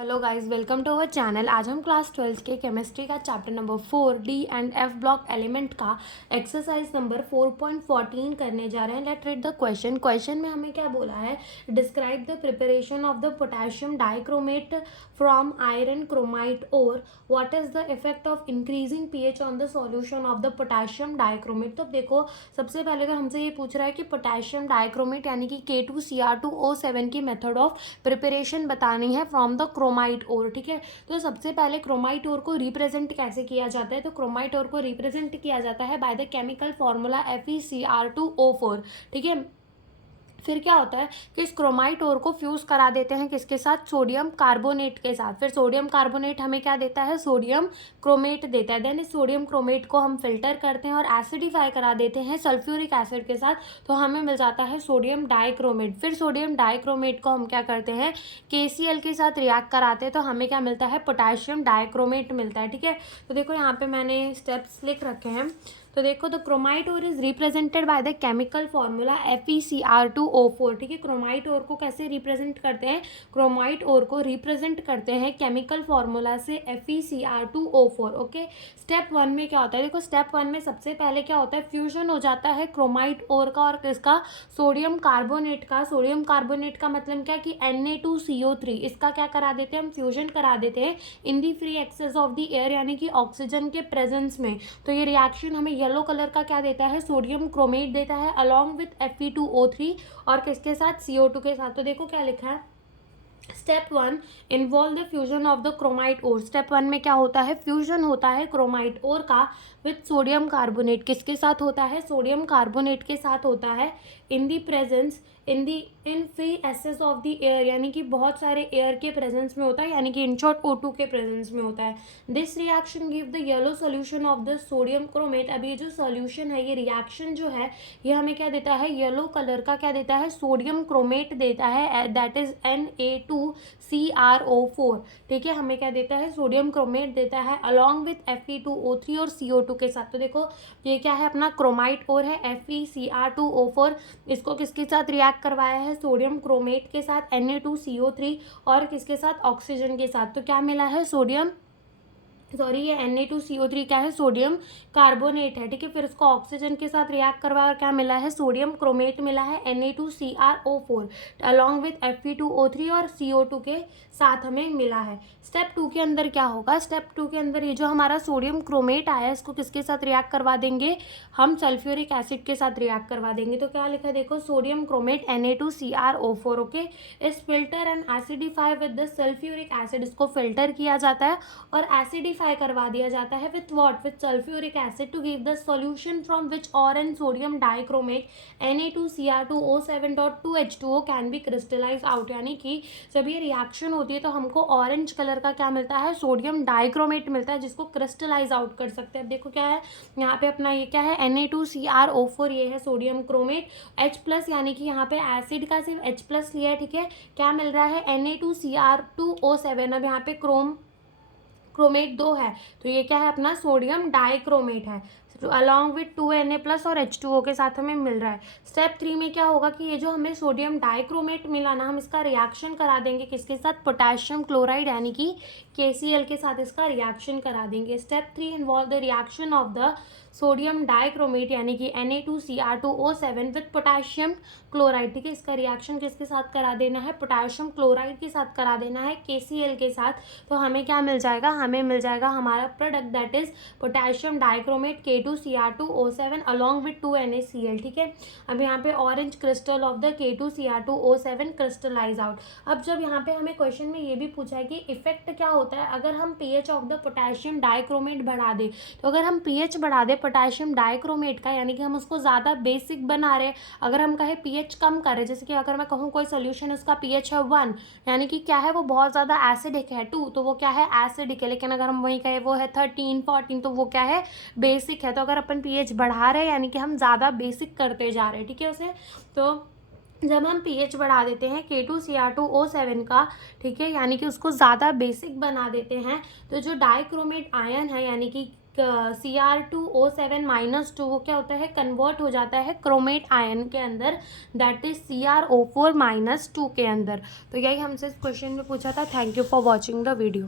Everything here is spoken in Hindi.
Hello guys, welcome to our channel. आज हम क्लास 12 के केमिस्ट्री का chapter number 4 D and F block element का एक्सरसाइज नंबर 4.14 करने जा रहे हैं। लेट रीड द क्वेश्चन में हमें क्या बोला है। Describe the preparation of the potassium dichromate from iron chromite और what is the effect of increasing pH on the solution of the potassium dichromate. तो देखो, सबसे पहले तो हमसे ये पूछ रहा है कि पोटेशियम डाइक्रोमेट यानी कि K2Cr2O7 की मेथड ऑफ प्रिपरेशन बतानी है फ्रॉम द क्रोमाइट ओर। ठीक है, तो सबसे पहले क्रोमाइट ओर को रिप्रेजेंट कैसे किया जाता है। तो क्रोमाइट ओर को रिप्रेजेंट किया जाता है bye the chemical formula FeCr2O4। ठीक है, फिर क्या होता है कि इस क्रोमाइट ओर को फ्यूज करा देते हैं किसके साथ, सोडियम कार्बोनेट के साथ। फिर सोडियम कार्बोनेट हमें क्या देता है, सोडियम क्रोमेट देता है। देन इस सोडियम क्रोमेट को हम फिल्टर करते हैं और एसिडिफाई करा देते हैं सल्फ्यूरिक एसिड के साथ, तो हमें मिल जाता है सोडियम डाइक्रोमेट। फिर सोडियम डाइक्रोमेट को हम क्या करते हैं, KCl के साथ रिएक्ट कराते हैं, तो हमें क्या मिलता है, पोटेशियम डाइक्रोमेट मिलता है। ठीक है, तो देखो यहाँ पे मैंने स्टेप्स लिख रखे हैं। तो देखो, the chromite ore is represented by the chemical formula FeCr2O4। ठीक है, क्रोमाइट ओर को कैसे रिप्रेजेंट करते हैं, क्रोमाइट ओर को रिप्रेजेंट करते हैं केमिकल फॉर्मूला से FeCr2O4। ओके, स्टेप 1 में क्या होता है, देखो स्टेप 1 में सबसे पहले क्या होता है, फ्यूजन हो जाता है क्रोमाइट ओर का और किसका, सोडियम कार्बोनेट का। सोडियम कार्बोनेट का मतलब क्या कि Na2CO3, इसका क्या करा देते हैं हम, फ्यूजन करा देते हैं in the free access of the air, यानी कि ऑक्सीजन के प्रेजेंस में। तो ये रिएक्शन हमें येलो कलर का क्या देता है, सोडियम क्रोमेट देता है अलॉन्ग विथ Fe2O3 और किसके साथ, CO2 के साथ। तो देखो क्या लिखा है, step 1 involve the fusion of the chromite ore. Step 1 में क्या होता है, फ्यूजन होता है क्रोमाइट ओर का विथ सोडियम कार्बोनेट। किसके साथ होता है, सोडियम कार्बोनेट के साथ होता है in the presence in free access of the air, यानी कि बहुत सारे एयर के प्रेजेंस में होता है, यानी कि इन शॉर्ट O2 के प्रेजेंस में होता है। This reaction give the yellow solution of the sodium chromate. अब ये जो सोल्यूशन है, ये रिएक्शन जो है, ये हमें क्या देता है, येलो कलर का क्या देता है, सोडियम क्रोमेट देता है, दैट इज Na2CrO4। ठीक है, हमें क्या देता है, सोडियम क्रोमेट देता है अलॉन्ग विथ Fe2O3 और CO2 के साथ। तो देखो ये क्या है, अपना क्रोमाइट ओर है FeCr2O4, इसको किसके साथ रिएक्ट करवाया है, सोडियम क्रोमेट के साथ Na2CO3 और किसके साथ, ऑक्सीजन के साथ। तो क्या मिला है, ये Na2CO3 क्या है, सोडियम कार्बोनेट है। ठीक है, फिर उसको ऑक्सीजन के साथ रिएक्ट करवा क्या मिला है, सोडियम क्रोमेट मिला है Na2CrO4 अलॉन्ग विथ Fe2O3 और CO2 के साथ हमें मिला है। स्टेप 2 के अंदर क्या होगा, स्टेप 2 के अंदर ये जो हमारा सोडियम क्रोमेट आया है, इसको किसके साथ रिएक्ट करवा देंगे, हम सल्फ्यूरिक एसिड के साथ रिएक्ट करवा देंगे। तो क्या लिखा है, देखो sodium chromate Na2CrO4। Okay, is filter and acidify with the sulphuric acid, इसको फिल्टर किया जाता है और एसिडिफाई करवा दिया जाता है with what, with sulphuric acid to give the solution from which orange sodium dichromate Na2Cr2O7.2H2O can be crystallise out. यानी कि जब ये रिएक्शन होती है तो हमको ऑरेंज कलर का क्या मिलता है, सोडियम डाइक्रोमेट मिलता है, जिसको क्रिस्टलाइज आउट कर सकते हैं। अब देखो क्या है यहाँ पे, अपना ये क्या है, Na2CrO4, ये है सोडियम क्रोमेट H+, यानी कि यहाँ पे एसिड का सिर्फ H+ लिया है। ठीक है, क्या मिल रहा है, Na2Cr2O7। अब यहाँ पे क्रोमेट 2 है, तो ये क्या है, अपना सोडियम डाइक्रोमेट है अलॉन्ग विथ 2Na+ और H2O के साथ हमें मिल रहा है। स्टेप 3 में क्या होगा कि ये जो हमें सोडियम डाइक्रोमेट मिला ना, हम इसका रिएक्शन करा देंगे किसके साथ, पोटेशियम क्लोराइड यानी कि KCl के साथ इसका रिएक्शन करा देंगे। Step 3 involve the reaction of the sodium dichromate यानी कि Na2Cr2O7 विथ पोटेशियम क्लोराइड। ठीक है, इसका रिएक्शन किसके साथ करा देना है, पोटेशियम क्लोराइड के साथ करा देना है, KCl के साथ। तो हमें क्या मिल जाएगा, हमें मिल जाएगा हमारा product, that is potassium dichromate K2Cr2O7 along with 2NaCl। ठीक है, अब यहाँ पे orange crystal of the K2Cr2O7 crystallise out. अब जब यहाँ पे हमें क्वेश्चन में ये भी पूछा है कि इफेक्ट क्या होता है अगर हम pH of the potassium dichromate बढ़ा दे। तो अगर हम pH बढ़ा दे पोटेशियम डाइक्रोमेट का, यानी कि हम उसको ज़्यादा बेसिक बना रहे, अगर हम कहें pH कम करें, जैसे कि अगर मैं कहूँ कोई सोल्यूशन उसका pH है 1, यानी कि क्या है, वो बहुत ज़्यादा एसिडिक है, 2 तो वो क्या है, एसिडिक है। लेकिन अगर हम वही कहें वो है 13, 14 तो वो क्या है, बेसिक है। तो अगर अपन pH बढ़ा रहे हैं यानी कि हम ज़्यादा बेसिक करते जा रहे हैं। ठीक है, उसे तो जब हम pH बढ़ा देते हैं K2Cr2O7 का, ठीक है, यानी कि उसको ज़्यादा बेसिक बना देते हैं, तो जो डाइक्रोमेट आयन है यानी कि Cr2O7-2 वो क्या होता है, कन्वर्ट हो जाता है क्रोमेट आयन के अंदर, दैट इज CrO4-2 के अंदर। तो यही हमसे इस क्वेश्चन में पूछा था। Thank you for watching the video.